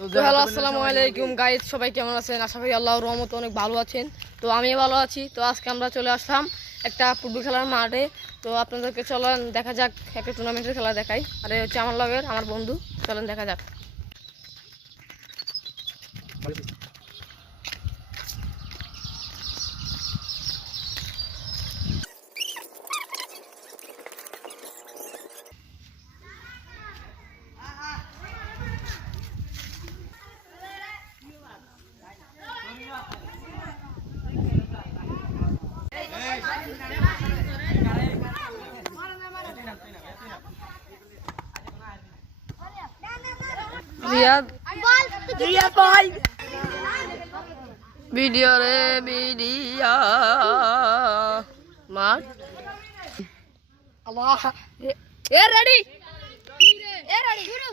Hello, আসসালামু আলাইকুম guys, সবাই কেমন আছেন? আশা করি আল্লাহর রহমতে অনেক ভালো আছেন। তো আমি ভালো আছি। তো আজকে আমরা চলে আসলাম একটা ফুটবল খেলার মাঠে। তো আপনাদেরকে চলেন দেখা যাক, একটা টুর্নামেন্টের খেলা দেখাই। আর এই হচ্ছে আমার লগের আমার বন্ধু, চলেন দেখা যাক। রিয়াদ ভাই ভিডিও রে ভিডিও মার আল্লাহ এ রেডি শুরু